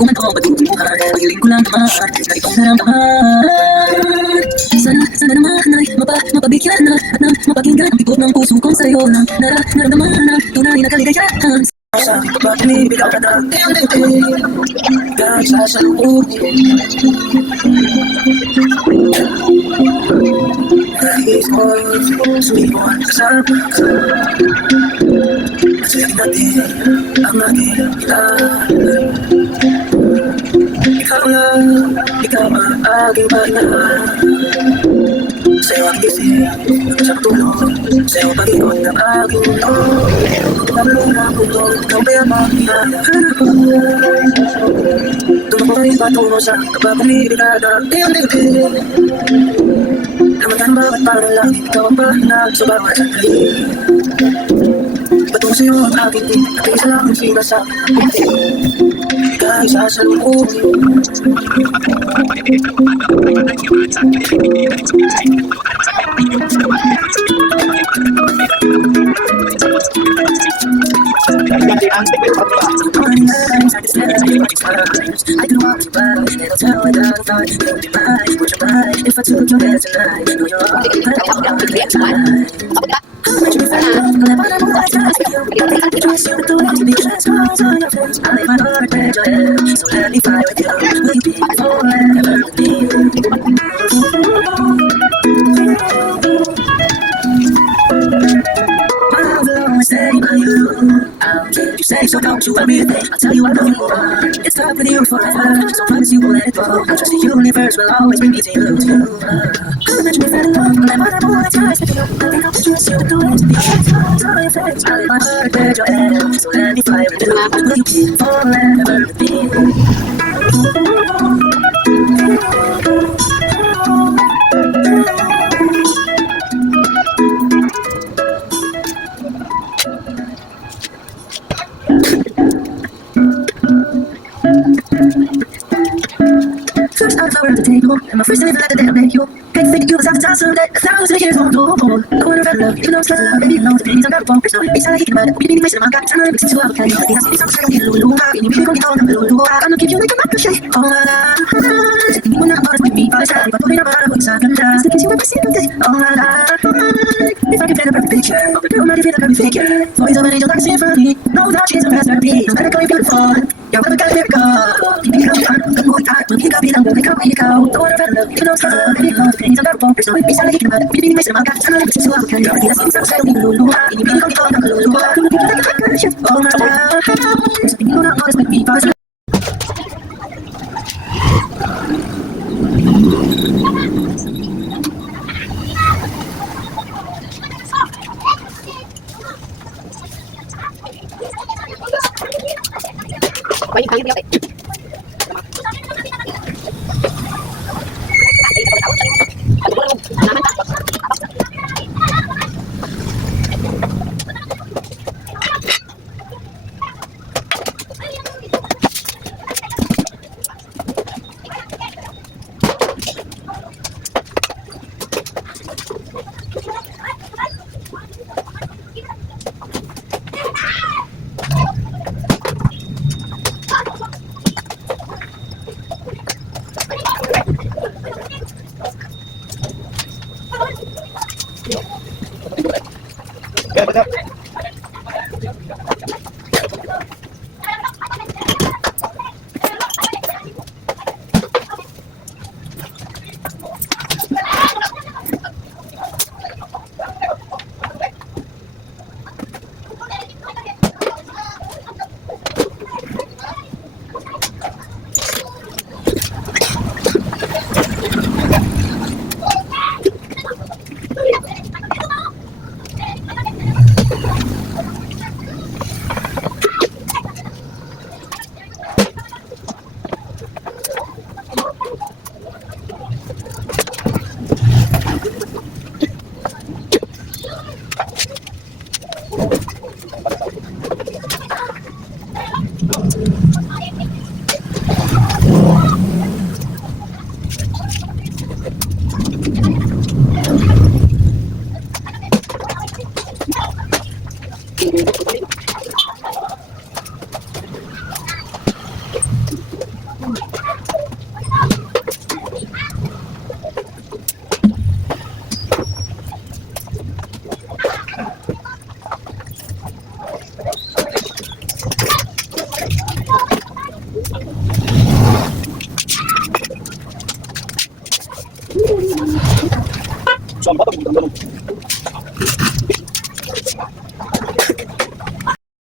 Kung ano ang patutuhan, pagiling ko lang naman na itong naramdaman. Sana naman ay mapabigyan na at na mapakinggan ang tibok ng puso kong sa'yo na naramdaman na tunay na kaligayahan. Sa aking pagpapinibig ka na hindi kahit sasaluhin. Nais ko sumiwan kasama ka. Masayang natin ang aking kailangan. Ikaw lang, ikaw ang aking pahingahan. Sa'yo ang gising, sa pagtulog, sa'yo ang pag-ikot ng aking mundo. Pagkabalo ng mundo, ikaw ba ang mahinahanap ko? Doon ako rin patungo sa kapag-umibig ka na iyong naman bakit parang lang ikaw ang pahinag sa bawat sandali. Patungo sa'yo ang aking tin at isa lang ang sinasabi ng kunti. Kahit sasaluhin. I could walk you by and I'll tell you that I thought you would be mine. Would you mind if I took your hand tonight? Know you're all I'm gonna get tonight. How much you feel? I'll never know what I with you. I trust you, but don't have to be just cause on your face. I lay my heart where your head, so let me fly with you. Will you be forever with me? I will always stay by you. I'll keep you safe, so don't you worry a thing. I'll tell you I love you more. It's stuck with you forever, so promise you won't let it go. I trust the universe will always bring me to you. How much we fell in love, I'll never know what it's like with you. I think I'll trust you, but don't have to be just cause on your face. I lay my heart where your head, so let me fly with you. Will you be forever with me? First I was over at the table, and my first thing is that I met you. Can't think you was at the top, so that 1,000 years won't go on. I wanna feel love, you know it's love, baby, you know the feelings I'm not wrong. There's no way I can mind, we need to face it, I got time, but since you have a kind of thing, I see something I don't get a little and you really gon' get on, I'm a little I'm gonna give you like a map to shake. Oh my God, you wanna honest with me, but it's not, but putting up out of what's I can just in case you ever see the day. Oh my God, if I can paint a perfect picture, you might feel a perfect figure. Voice of an angel like a symphony, no doubt she's a masterpiece, no matter how beautiful. You're what I got, miracle. You become hard, come on, hard, when you got me down, when you come, when you go. Don't wanna feel love, you know it's love, baby, love, pains on that phone, there's no way, I'm like, about it. You need to face it, I'm got time, but since you have a kind of thing, that's something I don't need a lulu. And you really gon' get on, I'm a lulu. I'm gonna be like a hacker, shit, oh my God. There's something you don't know, it's with me, but Quay thằng đeo đấy. Saan ba ito?